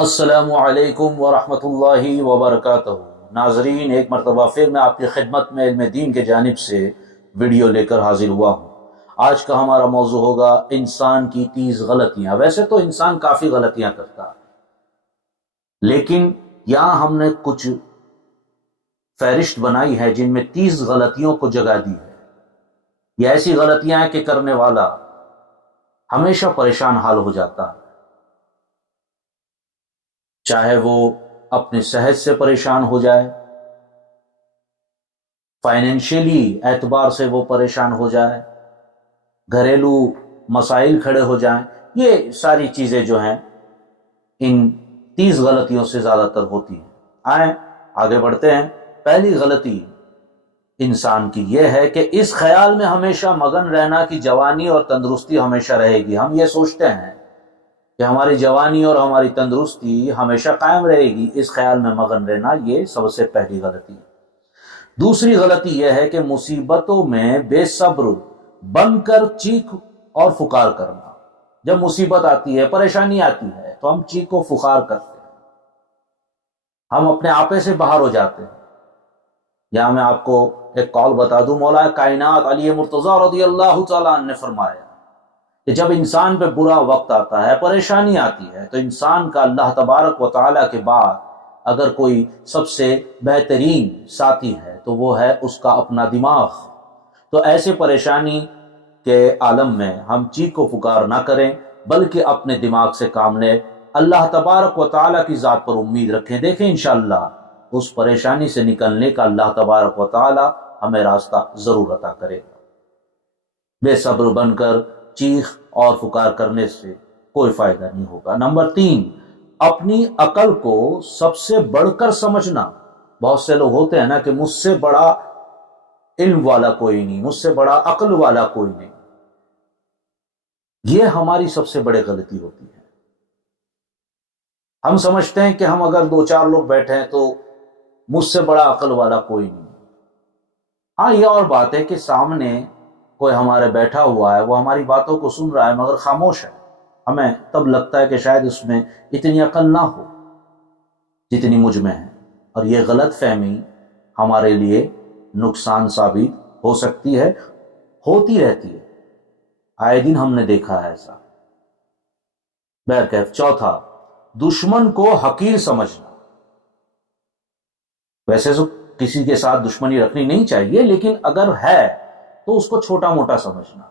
السلام علیکم ورحمۃ اللہ وبرکاتہ۔ ناظرین، ایک مرتبہ پھر میں آپ کی خدمت میں علم دین کے جانب سے ویڈیو لے کر حاضر ہوا ہوں۔ آج کا ہمارا موضوع ہوگا انسان کی 30 غلطیاں۔ ویسے تو انسان کافی غلطیاں کرتا ہے، لیکن یہاں ہم نے کچھ فہرست بنائی ہے جن میں 30 غلطیوں کو جگہ دی ہے۔ یہ ایسی غلطیاں ہیں کہ کرنے والا ہمیشہ پریشان حال ہو جاتا ہے، چاہے وہ اپنی صحت سے پریشان ہو جائے، فائنینشلی اعتبار سے وہ پریشان ہو جائے، گھریلو مسائل کھڑے ہو جائیں۔ یہ ساری چیزیں جو ہیں ان 30 غلطیوں سے زیادہ تر ہوتی ہیں۔ آئیں آگے بڑھتے ہیں۔ پہلی غلطی انسان کی یہ ہے کہ اس خیال میں ہمیشہ مگن رہنا کہ جوانی اور تندرستی ہمیشہ رہے گی۔ ہم یہ سوچتے ہیں کہ ہماری جوانی اور ہماری تندرستی ہمیشہ قائم رہے گی، اس خیال میں مگن رہنا یہ سب سے پہلی غلطی ہے۔ دوسری غلطی یہ ہے کہ مصیبتوں میں بے صبر بن کر چیخ اور فکار کرنا۔ جب مصیبت آتی ہے، پریشانی آتی ہے، تو ہم چیخ و فکار کرتے ہیں، ہم اپنے آپے سے باہر ہو جاتے ہیں۔ یہاں میں آپ کو ایک قول بتا دوں، مولا کائنات علی مرتضیٰ رضی اللہ تعالیٰ عنہ نے فرمایا کہ جب انسان پہ برا وقت آتا ہے، پریشانی آتی ہے، تو انسان کا اللہ تبارک و تعالیٰ کے بعد اگر کوئی سب سے بہترین ساتھی ہے تو وہ ہے اس کا اپنا دماغ۔ تو ایسے پریشانی کے عالم میں ہم چیخ و پکار نہ کریں، بلکہ اپنے دماغ سے کام لیں، اللہ تبارک و تعالیٰ کی ذات پر امید رکھیں۔ دیکھیں انشاءاللہ اس پریشانی سے نکلنے کا اللہ تبارک و تعالیٰ ہمیں راستہ ضرور عطا کرے گا۔ بے صبر بن کر چیخ اور فکار کرنے سے کوئی فائدہ نہیں ہوگا۔ نمبر 3، اپنی عقل کو سب سے بڑھ کر سمجھنا۔ بہت سے لوگ ہوتے ہیں نا کہ مجھ سے بڑا علم والا کوئی نہیں، مجھ سے بڑا عقل والا کوئی نہیں۔ یہ ہماری سب سے بڑی غلطی ہوتی ہے۔ ہم سمجھتے ہیں کہ ہم اگر 2-4 لوگ بیٹھے ہیں تو مجھ سے بڑا عقل والا کوئی نہیں۔ ہاں، یہ اور بات ہے کہ سامنے کوئی ہمارے بیٹھا ہوا ہے، وہ ہماری باتوں کو سن رہا ہے مگر خاموش ہے، ہمیں تب لگتا ہے کہ شاید اس میں اتنی عقل نہ ہو جتنی مجھ میں ہے، اور یہ غلط فہمی ہمارے لیے نقصان ثابت ہو سکتی ہے، ہوتی رہتی ہے، آئے دن ہم نے دیکھا ہے ایسا۔ بہرکیف چوتھا، دشمن کو حقیر سمجھنا۔ ویسے تو کسی کے ساتھ دشمنی رکھنی نہیں چاہیے، لیکن اگر ہے تو اس کو چھوٹا موٹا سمجھنا۔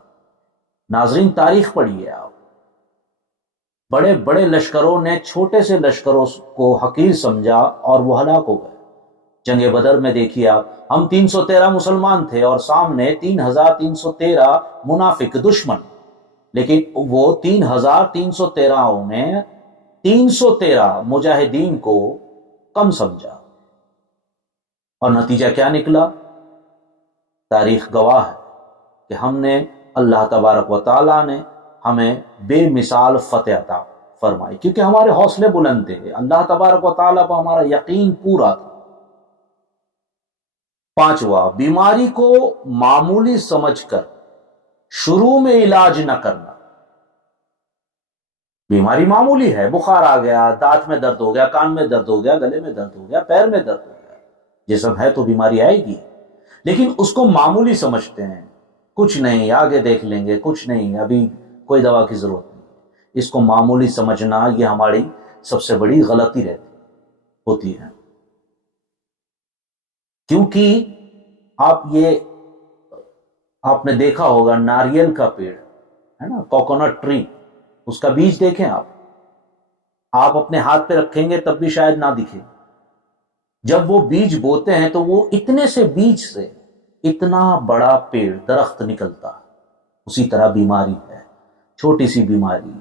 ناظرین، تاریخ پڑھیے آپ، بڑے بڑے لشکروں نے چھوٹے سے لشکروں کو حقیر سمجھا اور وہ ہلاک ہو گئے۔ جنگ بدر میں دیکھیے آپ، ہم 313 مسلمان تھے اور سامنے 3313 منافق دشمن، لیکن وہ 3313 نے 313 مجاہدین کو کم سمجھا، اور نتیجہ کیا نکلا؟ تاریخ گواہ ہے کہ ہم نے اللہ تبارک و تعالیٰ نے ہمیں بے مثال فتح عطا فرمائی، کیونکہ ہمارے حوصلے بلند تھے، اللہ تبارک و تعالیٰ پر ہمارا یقین پورا تھا۔ پانچواں، بیماری کو معمولی سمجھ کر شروع میں علاج نہ کرنا۔ بیماری معمولی ہے، بخار آ گیا، دانت میں درد ہو گیا، کان میں درد ہو گیا، گلے میں درد ہو گیا، پیر میں درد ہو گیا، جسم ہے تو بیماری آئے گی، لیکن اس کو معمولی سمجھتے ہیں، کچھ نہیں، آگے دیکھ لیں گے، کچھ نہیں، ابھی کوئی دوا کی ضرورت نہیں۔ اس کو معمولی سمجھنا یہ ہماری سب سے بڑی غلطی ہوتی ہے، کیونکہ آپ نے دیکھا ہوگا ناریل کا پیڑ ہے نا، کوکونٹ ٹری، اس کا بیج دیکھیں آپ اپنے ہاتھ پہ رکھیں گے تب بھی شاید نہ دکھے۔ جب وہ بیج بوتے ہیں تو وہ اتنے سے بیج سے اتنا بڑا پیڑ درخت نکلتا ہے۔ اسی طرح بیماری ہے، چھوٹی سی بیماری،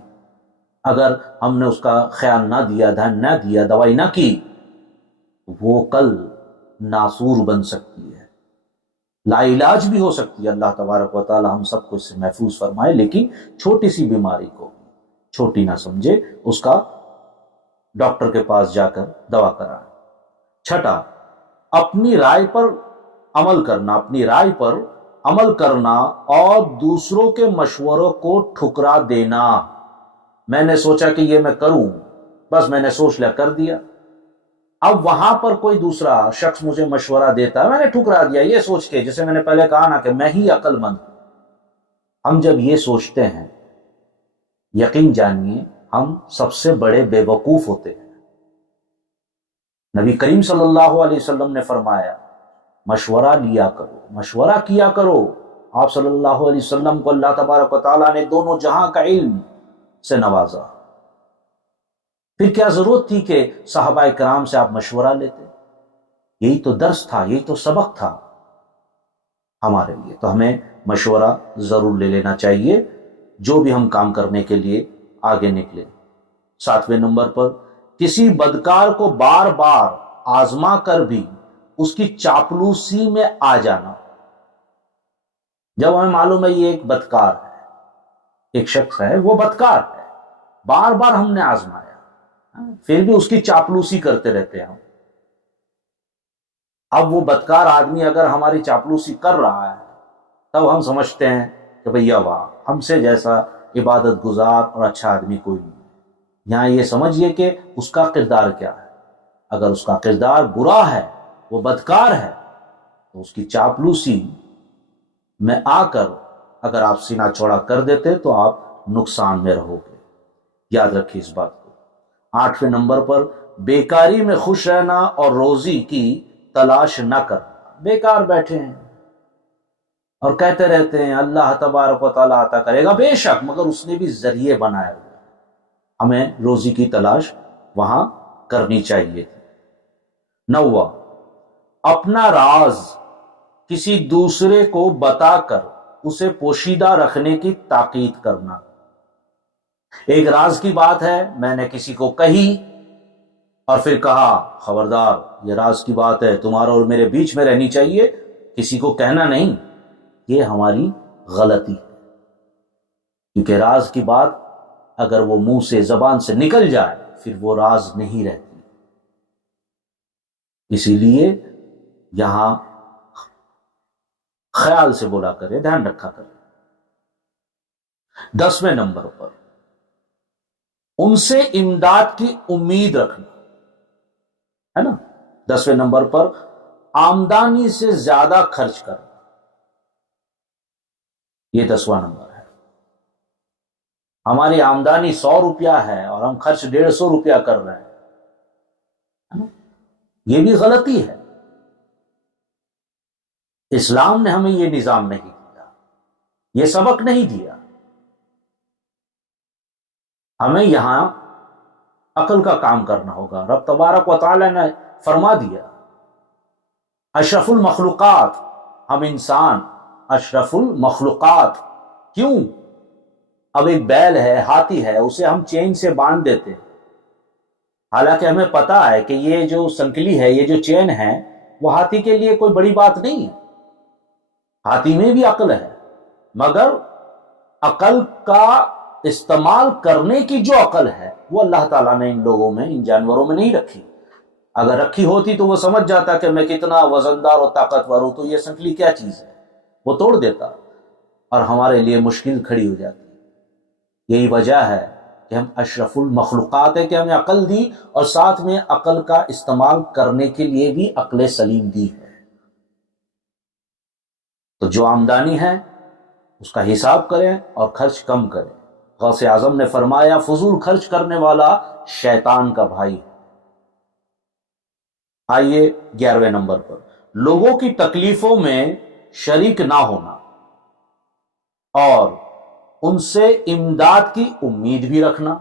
اگر ہم نے اس کا خیال نہ دیا، دھیان نہ دیا، دوائی نہ کی، وہ کل ناسور بن سکتی ہے، لا علاج بھی ہو سکتی ہے۔ اللہ تبارک و تعالی ہم سب کو اس سے محفوظ فرمائے، لیکن چھوٹی سی بیماری کو چھوٹی نہ سمجھے، اس کا ڈاکٹر کے پاس جا کر دوا کرائیں۔ چھٹا، اپنی رائے پر عمل کرنا اور دوسروں کے مشوروں کو ٹھکرا دینا۔ میں نے سوچا کہ یہ میں کروں، بس میں نے سوچ لیا، کر دیا۔ اب وہاں پر کوئی دوسرا شخص مجھے مشورہ دیتا ہے، میں نے ٹھکرا دیا یہ سوچ کے، جیسے میں نے پہلے کہا نا کہ میں ہی عقل مند ہوں۔ ہم جب یہ سوچتے ہیں، یقین جانیے ہم سب سے بڑے بے وقوف ہوتے ہیں۔ نبی کریم صلی اللہ علیہ وسلم نے فرمایا مشورہ لیا کرو، مشورہ کیا کرو۔ آپ صلی اللہ علیہ وسلم کو اللہ تبارک و تعالیٰ نے دونوں جہاں کا علم سے نوازا، پھر کیا ضرورت تھی کہ صحابہ کرام سے آپ مشورہ لیتے؟ یہی تو درس تھا، یہی تو سبق تھا ہمارے لیے۔ تو ہمیں مشورہ ضرور لے لینا چاہیے جو بھی ہم کام کرنے کے لیے آگے نکلے۔ 7ویں نمبر پر، کسی بدکار کو بار بار آزما کر بھی اس کی چاپلوسی میں آ جانا۔ جب ہمیں معلوم ہے یہ ایک بدکار ہے، ایک شخص ہے وہ بدکار ہے، بار بار ہم نے آزمایا، پھر بھی اس کی چاپلوسی کرتے رہتے ہیں۔ اب وہ بدکار آدمی اگر ہماری چاپلوسی کر رہا ہے تب ہم سمجھتے ہیں کہ بھیا واہ، ہم سے جیسا عبادت گزار اور اچھا آدمی کوئی نہیں۔ یہاں یہ سمجھیے کہ اس کا کردار کیا ہے۔ اگر اس کا کردار برا ہے، وہ بدکار ہے، تو اس کی چاپلوسی میں آ کر اگر آپ سینہ چوڑا کر دیتے تو آپ نقصان میں رہو گے۔ یاد رکھیے اس بات کو۔ 8ویں نمبر پر، بیکاری میں خوش رہنا اور روزی کی تلاش نہ کرنا۔ بیکار بیٹھے ہیں اور کہتے رہتے ہیں اللہ تبارک و تعالیٰ عطا کرے گا، بے شک، مگر اس نے بھی ذریعے بنائے ہوئے۔ ہمیں روزی کی تلاش وہاں کرنی چاہیے تھی۔ 9واں، اپنا راز کسی دوسرے کو بتا کر اسے پوشیدہ رکھنے کی تاکید کرنا۔ ایک راز کی بات ہے، میں نے کسی کو کہی اور پھر کہا خبردار یہ راز کی بات ہے، تمہارا اور میرے بیچ میں رہنی چاہیے، کسی کو کہنا نہیں۔ یہ ہماری غلطی ہے، کیونکہ راز کی بات اگر وہ منہ سے، زبان سے نکل جائے پھر وہ راز نہیں رہتی۔ اسی لیے یہاں خیال سے بولا کرے، دھیان رکھا کرے۔ 10ویں نمبر پر، ان سے امداد کی امید رکھنا ہے نا۔ 10ویں نمبر پر، آمدنی سے زیادہ خرچ کرنا، یہ 10واں نمبر ہے۔ ہماری آمدنی 100 روپیہ ہے اور ہم خرچ 150 روپیہ کر رہے ہیں، یہ بھی غلطی ہے۔ اسلام نے ہمیں یہ نظام نہیں دیا، یہ سبق نہیں دیا۔ ہمیں یہاں عقل کا کام کرنا ہوگا۔ رب تبارک و تعالی نے فرما دیا اشرف المخلوقات، ہم انسان اشرف المخلوقات۔ کیوں؟ اب ایک بیل ہے، ہاتھی ہے، اسے ہم چین سے باندھ دیتے، حالانکہ ہمیں پتا ہے کہ یہ جو سنکلی ہے، یہ جو چین ہے، وہ ہاتھی کے لیے کوئی بڑی بات نہیں ہے۔ ہاتھی میں بھی عقل ہے، مگر عقل کا استعمال کرنے کی جو عقل ہے وہ اللہ تعالیٰ نے ان لوگوں میں، ان جانوروں میں نہیں رکھی۔ اگر رکھی ہوتی تو وہ سمجھ جاتا کہ میں کتنا وزندار اور طاقتور ہوں، تو یہ سنکلی کیا چیز ہے، وہ توڑ دیتا اور ہمارے لیے مشکل کھڑی ہو جاتی۔ یہی وجہ ہے کہ ہم اشرف المخلوقات ہے، کہ ہمیں عقل دی اور ساتھ میں عقل کا استعمال کرنے کے لیے بھی عقل سلیم دی ہے۔ تو جو آمدنی ہے اس کا حساب کریں اور خرچ کم کریں۔ غوث اعظم نے فرمایا فضول خرچ کرنے والا شیطان کا بھائی ہے۔ آئیے 11ویں نمبر پر، لوگوں کی تکلیفوں میں شریک نہ ہونا اور ان سے امداد کی امید بھی رکھنا۔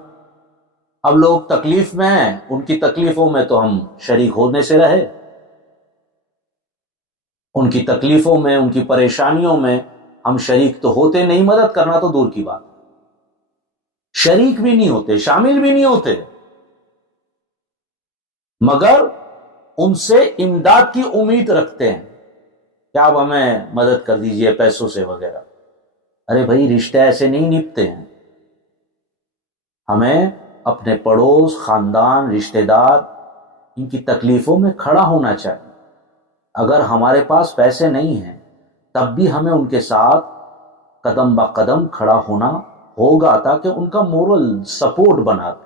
اب لوگ تکلیف میں ہیں، ان کی تکلیفوں میں تو ہم شریک ہونے سے رہے، ان کی تکلیفوں میں، ان کی پریشانیوں میں ہم شریک تو ہوتے نہیں، مدد کرنا تو دور کی بات، شریک بھی نہیں ہوتے، شامل بھی نہیں ہوتے، مگر ان سے امداد کی امید رکھتے ہیں کہ آپ ہمیں مدد کر دیجئے پیسوں سے وغیرہ۔ ارے بھائی، رشتے ایسے نہیں نبھتے ہیں۔ ہمیں اپنے پڑوس، خاندان، رشتہ دار، ان کی تکلیفوں میں کھڑا ہونا چاہیے۔ اگر ہمارے پاس پیسے نہیں ہیں تب بھی ہمیں ان کے ساتھ قدم با قدم کھڑا ہونا ہوگا، تاکہ ان کا مورل سپورٹ بنا دے۔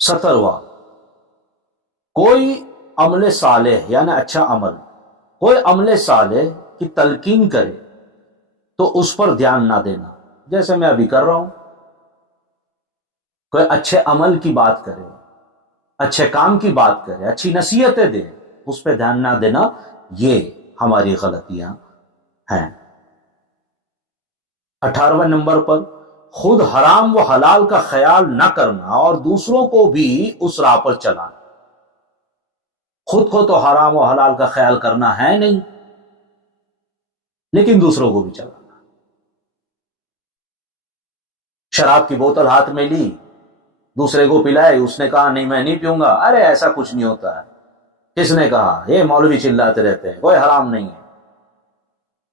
17واں، کوئی عمل صالح یعنی اچھا عمل، کوئی عمل صالح کی تلقین کرے تو اس پر دھیان نہ دینا، جیسے میں ابھی کر رہا ہوں، کوئی اچھے عمل کی بات کرے، اچھے کام کی بات کرے، اچھی نصیحتیں دے، اس پہ دھیان نہ دینا، یہ ہماری غلطیاں ہیں۔ 18ویں نمبر پر، خود حرام و حلال کا خیال نہ کرنا اور دوسروں کو بھی اس راہ پر چلانا۔ خود کو تو حرام و حلال کا خیال کرنا ہے نہیں، لیکن دوسروں کو بھی چلانا۔ شراب کی بوتل ہاتھ میں لی، دوسرے کو پلائے، اس نے کہا نہیں میں نہیں پیوں گا، ارے ایسا کچھ نہیں ہوتا ہے، کس نے کہا؟ یہ مولوی چلاتے رہتے ہیں، کوئی حرام نہیں ہے،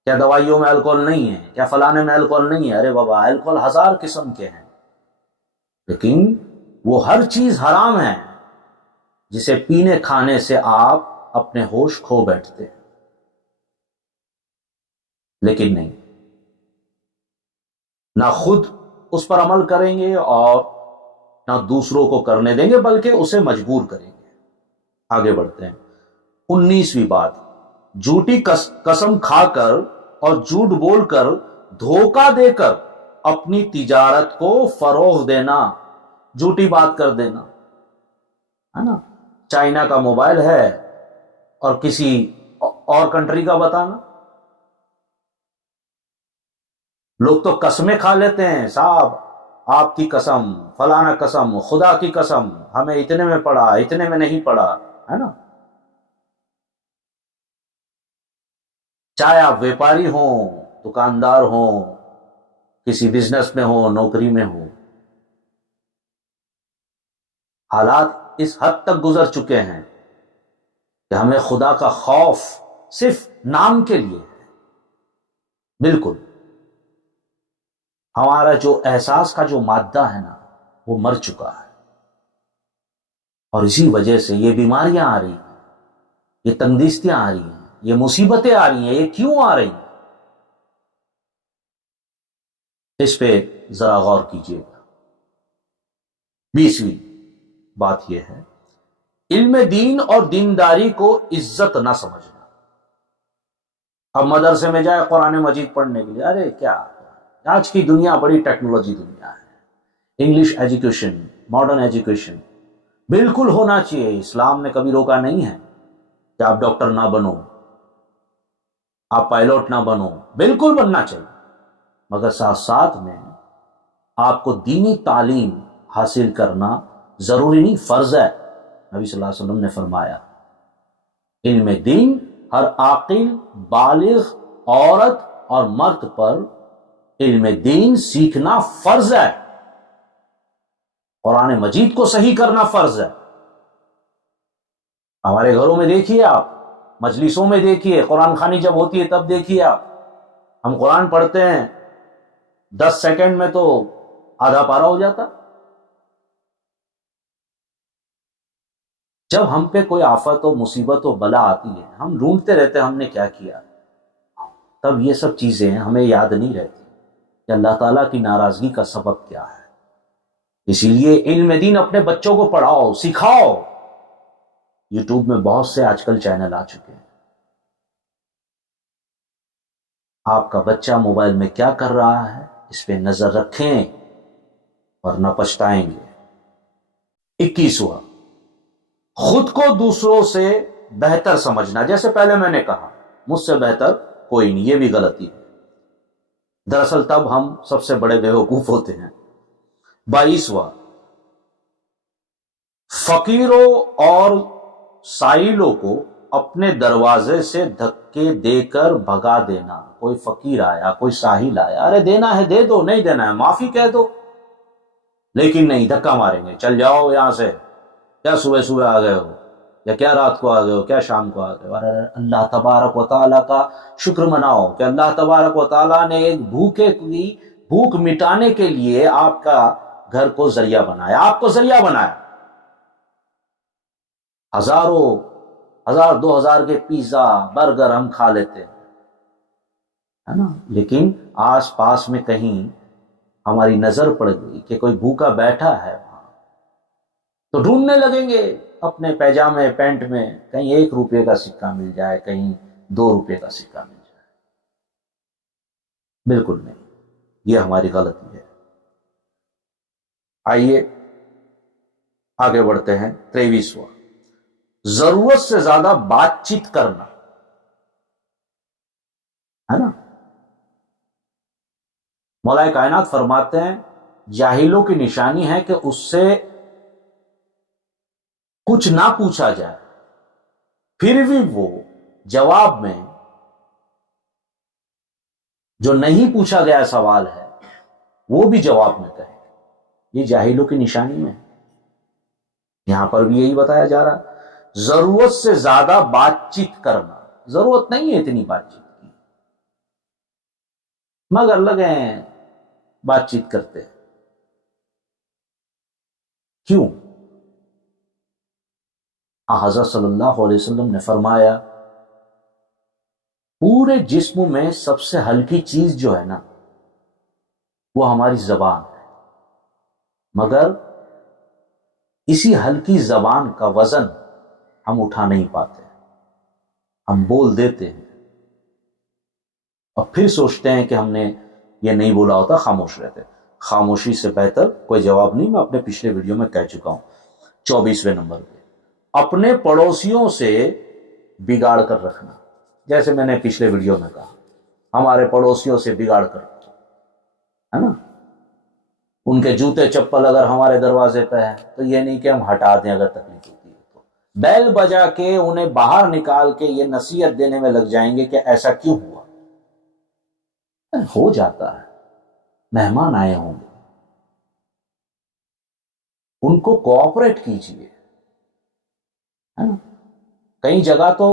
کیا دوائیوں میں الکوہل نہیں ہے؟ کیا فلانے میں الکوہل نہیں ہے؟ ارے بابا، الکوہل 1000 قسم کے ہیں، لیکن وہ ہر چیز حرام ہے جسے پینے کھانے سے آپ اپنے ہوش کھو بیٹھتے ہیں، لیکن نہیں، نہ خود اس پر عمل کریں گے اور نہ دوسروں کو کرنے دیں گے، بلکہ اسے مجبور کریں گے۔ آگے بڑھتے ہیں۔ 19ویں بات، جھوٹی قسم کھا کر اور جھوٹ بول کر دھوکہ دے کر اپنی تجارت کو فروغ دینا، جھوٹی بات کر دینا ہے نا، چائنا کا موبائل ہے اور کسی اور کنٹری کا بتانا۔ لوگ تو قسمیں کھا لیتے ہیں، صاحب آپ کی قسم، فلانا قسم، خدا کی قسم، ہمیں اتنے میں پڑا، اتنے میں نہیں پڑا، ہے نا۔ چاہے آپ ویپاری ہوں، دکاندار ہوں، کسی بزنس میں ہوں، نوکری میں ہوں، حالات اس حد تک گزر چکے ہیں کہ ہمیں خدا کا خوف صرف نام کے لیے ہے، بالکل ہمارا جو احساس کا جو مادہ ہے نا وہ مر چکا ہے، اور اسی وجہ سے یہ بیماریاں آ رہی ہیں، یہ تندرستیاں آ رہی ہیں، یہ مصیبتیں آ رہی ہیں۔ یہ کیوں آ رہی ہیں؟ اس پہ ذرا غور کیجیے گا۔ 20ویں بات یہ ہے، علم دین اور دینداری کو عزت نہ سمجھنا۔ اب مدرسے میں جائے قرآن مجید پڑھنے کے لیے، ارے کیا، آج کی دنیا بڑی ٹیکنالوجی دنیا ہے، انگلش ایجوکیشن، ماڈرن ایجوکیشن بالکل ہونا چاہیے، اسلام نے کبھی روکا نہیں ہے کہ آپ ڈاکٹر نہ بنو، آپ پائلٹ نہ بنو، بالکل بننا چاہیے، مگر ساتھ ساتھ میں آپ کو دینی تعلیم حاصل کرنا ضروری نہیں، فرض ہے۔ نبی صلی اللہ علیہ وسلم نے فرمایا، علم دین ہر عاقل بالغ عورت اور مرد پر علم دین سیکھنا فرض ہے، قرآن مجید کو صحیح کرنا فرض ہے۔ ہمارے گھروں میں دیکھیے، آپ مجلسوں میں دیکھیے، قرآن خوانی جب ہوتی ہے تب دیکھیے آپ، ہم قرآن پڑھتے ہیں 10 سیکنڈ میں تو آدھا پارا ہو جاتا۔ جب ہم پہ کوئی آفت و مصیبت و بلا آتی ہے، ہم ڈھونڈتے رہتے ہیں ہم نے کیا کیا، تب یہ سب چیزیں ہمیں یاد نہیں رہتی کہ اللہ تعالیٰ کی ناراضگی کا سبب کیا ہے۔ اسی لیے علم دین اپنے بچوں کو پڑھاؤ، سکھاؤ۔ یوٹیوب میں بہت سے آج کل چینل آ چکے ہیں، آپ کا بچہ موبائل میں کیا کر رہا ہے اس پہ نظر رکھیں ورنہ پچھتائیں گے۔ 21واں، خود کو دوسروں سے بہتر سمجھنا، جیسے پہلے میں نے کہا مجھ سے بہتر کوئی نہیں، یہ بھی غلطی ہے، دراصل تب ہم سب سے بڑے بیوقوف ہوتے ہیں۔ 22واں، فقیروں اور سائلوں کو اپنے دروازے سے دھکے دے کر بھگا دینا۔ کوئی فقیر آیا، کوئی ساحل آیا، ارے دینا ہے دے دو، نہیں دینا ہے معافی کہہ دو، لیکن نہیں، دھکا ماریں گے، چل جاؤ یہاں سے، کیا صبح صبح آ گئے ہو، یا کیا رات کو آ گئے ہو، کیا شام کو آ گئے ہو۔ ارے اللہ تبارک و تعالیٰ کا شکر مناؤ کہ اللہ تبارک و تعالیٰ نے ایک بھوکے کی بھوک مٹانے کے لیے آپ کا گھر کو ذریعہ بنایا، آپ کو ذریعہ بنایا۔ ہزاروں 1000-2000 کے پیزا برگر ہم کھا لیتے ہیں، ہے نا، لیکن آس پاس میں کہیں ہماری نظر پڑ گئی کہ کوئی بھوکا بیٹھا ہے وہاں، تو ڈھونڈنے لگیں گے اپنے پیجامے پینٹ میں کہیں 1 روپے کا سکہ مل جائے، کہیں 2 روپے کا سکہ مل جائے۔ بالکل نہیں، یہ ہماری غلطی ہے۔ آئیے آگے بڑھتے ہیں۔ 23واں، ضرورت سے زیادہ بات چیت کرنا، ہے نا؟ مولا کائنات فرماتے ہیں جاہلوں کی نشانی ہے کہ اس سے کچھ نہ پوچھا جائے، پھر بھی وہ جواب میں جو نہیں پوچھا گیا سوال ہے وہ بھی جواب میں کہے۔ یہ جاہلوں کی نشانی میں ہے۔ یہاں پر بھی یہی بتایا جا رہا، ضرورت سے زیادہ بات چیت کرنا، ضرورت نہیں ہے اتنی بات چیت کی، مگر لگے ہیں بات چیت کرتے۔ کیوں؟ حضرت صلی اللہ علیہ وسلم نے فرمایا پورے جسم میں سب سے ہلکی چیز جو ہے نا وہ ہماری زبان ہے، مگر اسی ہلکی زبان کا وزن ہم اٹھا نہیں پاتے، ہم بول دیتے ہیں اور پھر سوچتے ہیں کہ ہم نے یہ نہیں بولا ہوتا، خاموش رہتے۔ خاموشی سے بہتر کوئی جواب نہیں، میں اپنے پچھلے ویڈیو میں کہہ چکا ہوں۔ 24ویں نمبر پہ، اپنے پڑوسیوں سے بگاڑ کر رکھنا۔ جیسے میں نے پچھلے ویڈیو میں کہا، ہمارے پڑوسیوں سے بگاڑ کر، ہے نا؟ ان کے جوتے چپل اگر ہمارے دروازے پہ ہیں تو یہ نہیں کہ ہم ہٹا دیں، اگر تکلیف ہوتی ہے تو بیل بجا کے انہیں باہر نکال کے یہ نصیحت دینے میں لگ جائیں گے کہ ایسا کیوں ہوا۔ ہو جاتا ہے، مہمان آئے ہوں گے، ان کو کوآپریٹ کیجیے، ہے نا؟ کئی جگہ تو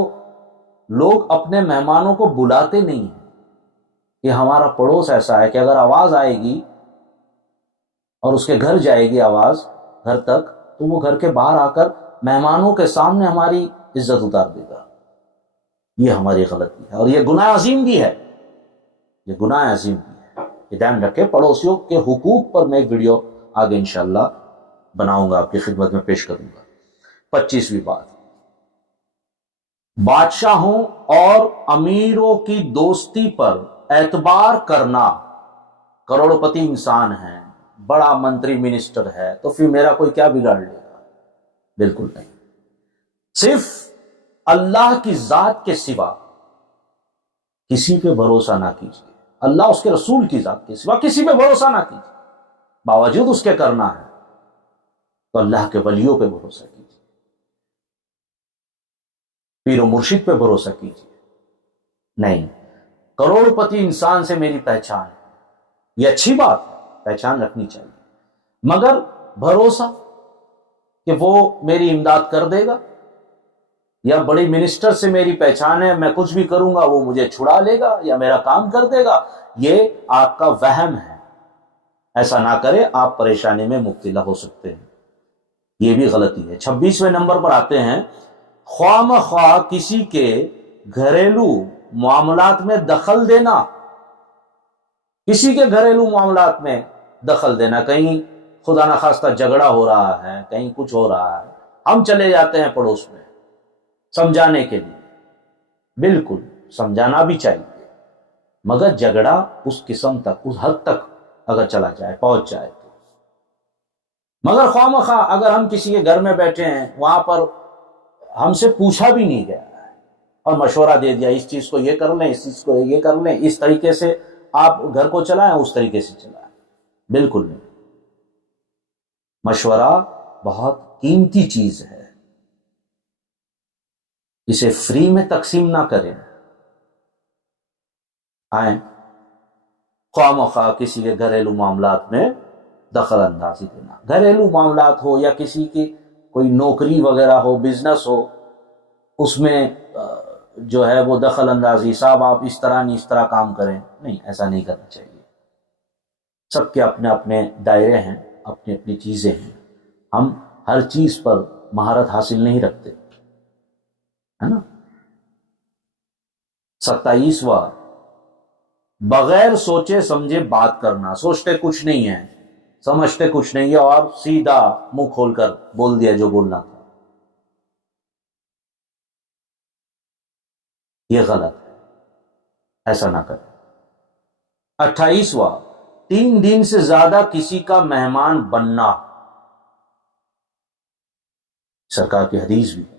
لوگ اپنے مہمانوں کو بلاتے نہیں ہیں۔ یہ ہمارا پڑوس ایسا ہے کہ اگر آواز آئے گی اور اس کے گھر جائے گی آواز گھر تک، تو وہ گھر کے باہر آ کر مہمانوں کے سامنے ہماری عزت اتار دے گا۔ یہ ہماری غلطی ہے اور یہ گناہ عظیم بھی ہے، یہ گناہ عظیم بھی ہے۔ یہ دھیان رکھیں، پڑوسیوں کے حقوق پر میں ایک ویڈیو آگے انشاءاللہ بناؤں گا، آپ کی خدمت میں پیش کروں گا۔ 25ویں بات، بادشاہوں اور امیروں کی دوستی پر اعتبار کرنا۔ کروڑ پتی انسان ہے، بڑا منتری منسٹر ہے، تو پھر میرا کوئی کیا بگاڑ لے گا؟ بالکل نہیں۔ صرف اللہ کی ذات کے سوا کسی پہ بھروسہ نہ کیجیے، اللہ اس کے رسول کی ذات کے سوا کسی پہ بھروسہ نہ کیجیے، باوجود اس کے کرنا ہے تو اللہ کے ولیوں پہ بھروسہ کیجیے، پیر و مرشد پہ بھروسہ کیجیے۔ نہیں، کروڑ پتی انسان سے میری پہچان ہے، یہ اچھی بات ہے، پہچان رکھنی چاہیے، مگر بھروسہ کہ وہ میری امداد کر دے گا، یا بڑی منسٹر سے میری پہچان ہے، میں کچھ بھی کروں گا وہ مجھے چھڑا لے گا یا میرا کام کر دے گا، یہ آپ کا وہم ہے۔ ایسا نہ کرے، آپ پریشانی میں مبتلا ہو سکتے ہیں، یہ بھی غلطی ہے۔ 26ویں نمبر پر آتے ہیں، خواہ مخواہ کسی کے گھریلو معاملات میں دخل دینا۔ کسی کے گھریلو معاملات میں دخل دینا، کہیں خدا نخواستہ جھگڑا ہو رہا ہے، کہیں کچھ ہو رہا ہے، ہم چلے جاتے ہیں پڑوس میں سمجھانے کے لیے۔ بالکل سمجھانا بھی چاہیے، مگر جھگڑا اس قسم تک، اس حد تک اگر چلا جائے، پہنچ جائے تو۔ مگر خواہ مخواہ اگر ہم کسی کے گھر میں بیٹھے ہیں، وہاں پر ہم سے پوچھا بھی نہیں گیا ہے اور مشورہ دے دیا، اس چیز کو یہ کر لیں، اس چیز کو یہ کر لیں، اس طریقے سے آپ گھر کو چلائیں، اس طریقے سے چلائیں، بالکل نہیں۔ مشورہ بہت قیمتی چیز ہے، اسے فری میں تقسیم نہ کریں۔ آئیں، خواہ مخواہ کسی کے گھریلو معاملات میں دخل اندازی دینا، گھریلو معاملات ہو یا کسی کی کوئی نوکری وغیرہ ہو، بزنس ہو، اس میں جو ہے وہ دخل اندازی، صاحب آپ اس طرح نہیں، اس طرح کام کریں، نہیں، ایسا نہیں کرنا چاہیے۔ سب کے اپنے اپنے دائرے ہیں، اپنی اپنی چیزیں ہیں، ہم ہر چیز پر مہارت حاصل نہیں رکھتے، ہے نا۔ 27واں، بغیر سوچے سمجھے بات کرنا۔ سوچتے کچھ نہیں ہے، سمجھتے کچھ نہیں ہے اور سیدھا منہ کھول کر بول دیا جو بولنا تھا. یہ غلط ہے، ایسا نہ کریں. 28واں، 3 دن سے زیادہ کسی کا مہمان بننا. سرکار کی حدیث بھی ہے،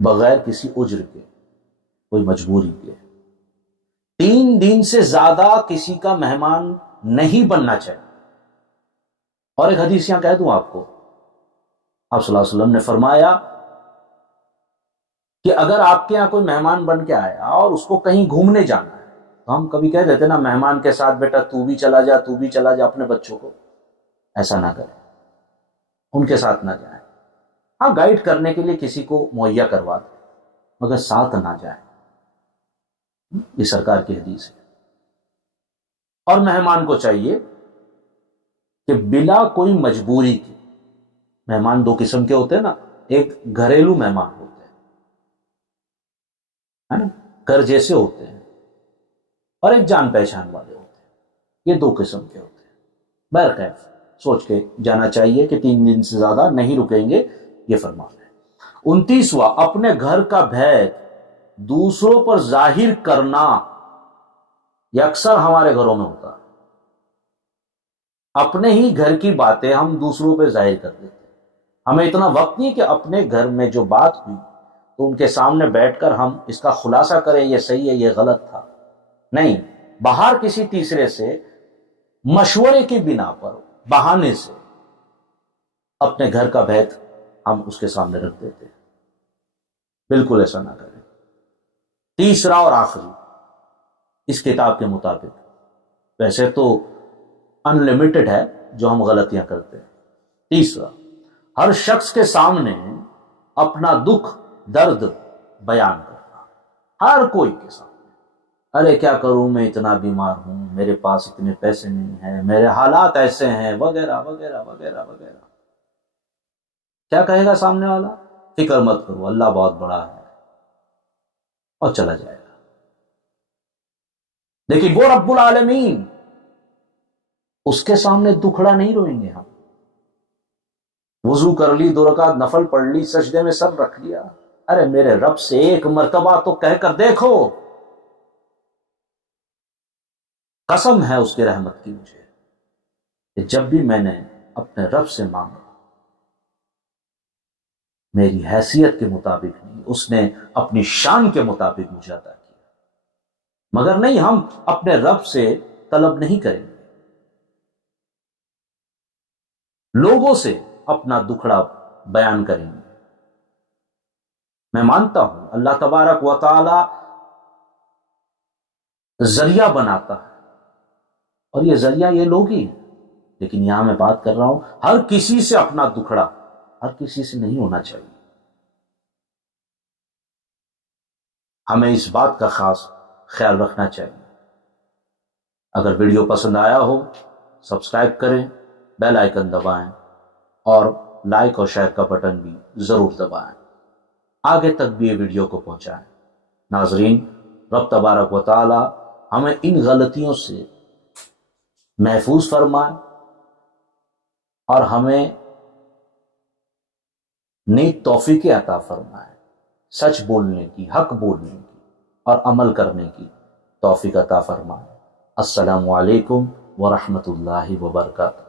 بغیر کسی عذر کے، کوئی مجبوری کے 3 دن سے زیادہ کسی کا مہمان نہیں بننا چاہیے. اور ایک حدیث یہاں کہہ دوں آپ کو، آپ صلی اللہ علیہ وسلم نے فرمایا کہ اگر آپ کے یہاں کوئی مہمان بن کے آیا اور اس کو کہیں گھومنے جانا ہے تو ہم کبھی کہہ دیتے نا مہمان کے ساتھ بیٹا تو بھی چلا جا، تو بھی چلا جا. اپنے بچوں کو ایسا نہ کریں، ان کے ساتھ نہ جائیں. ہاں گائیڈ کرنے کے لیے کسی کو مہیا کروا دیں مگر ساتھ نہ جائیں. یہ سرکار کی حدیث ہے. اور مہمان کو چاہیے کہ بلا کوئی مجبوری کی، مہمان 2 قسم کے ہوتے ہیں نا، ایک گھریلو مہمان ہوتے ہیں ہے نا، گھر جیسے ہوتے ہیں، اور ایک جان پہچان والے ہوتے ہیں. یہ 2 قسم کے ہوتے ہیں. بہرکیف سوچ کے جانا چاہیے کہ 3 دن سے زیادہ نہیں رکیں گے، یہ فرمان ہے. 29واں، اپنے گھر کا بھید دوسروں پر ظاہر کرنا. یہ اکثر ہمارے گھروں میں ہوتا ہے، اپنے ہی گھر کی باتیں ہم دوسروں پہ ظاہر کر دیتے ہیں. ہمیں اتنا وقت نہیں کہ اپنے گھر میں جو بات ہوئی تو ان کے سامنے بیٹھ کر ہم اس کا خلاصہ کریں یہ صحیح ہے یہ غلط تھا. نہیں، باہر کسی تیسرے سے مشورے کی بنا پر بہانے سے اپنے گھر کا بھید ہم اس کے سامنے رکھ دیتے ہیں. بالکل ایسا نہ کریں. 3 اور آخری، اس کتاب کے مطابق ویسے تو ان لمیٹڈ ہے جو ہم غلطیاں کرتے ہیں. 3، ہر شخص کے سامنے اپنا دکھ درد بیان کرنا. ہر کوئی کے سامنے، ارے کیا کروں میں اتنا بیمار ہوں، میرے پاس اتنے پیسے نہیں ہیں، میرے حالات ایسے ہیں، وغیرہ وغیرہ وغیرہ وغیرہ. کیا کہے گا سامنے والا؟ فکر مت کرو، اللہ بہت بڑا ہے، اور چلا جائے گا. لیکن وہ رب العالمین، اس کے سامنے دکھڑا نہیں روئیں گے ہم. وضو کر لی، 2 رکعت نفل پڑھ لی، سجدے میں سر رکھ لیا، ارے میرے رب سے 1 مرتبہ تو کہہ کر دیکھو. قسم ہے اس کی رحمت کی مجھے کہ جب بھی میں نے اپنے رب سے مانگا میری حیثیت کے مطابق نہیں، اس نے اپنی شان کے مطابق مجھے عطا کیا. مگر نہیں، ہم اپنے رب سے طلب نہیں کریں گے، لوگوں سے اپنا دکھڑا بیان کریں گے. میں مانتا ہوں اللہ تبارک و تعالی ذریعہ بناتا ہے، اور یہ ذریعہ یہ لوگ ہی ہیں. لیکن یہاں میں بات کر رہا ہوں ہر کسی سے اپنا دکھڑا ہر کسی سے نہیں ہونا چاہیے. ہمیں اس بات کا خاص خیال رکھنا چاہیے. اگر ویڈیو پسند آیا ہو سبسکرائب کریں، بیل آئیکن دبائیں، اور لائک اور شیئر کا بٹن بھی ضرور دبائیں. آگے تک بھی یہ ویڈیو کو پہنچائیں. ناظرین، رب تبارک و تعالی ہمیں ان غلطیوں سے محفوظ فرمائے اور ہمیں نیک توفیق عطا فرمائے. سچ بولنے کی، حق بولنے کی اور عمل کرنے کی توفیق عطا فرمائے. السلام علیکم ورحمۃ اللہ وبرکاتہ.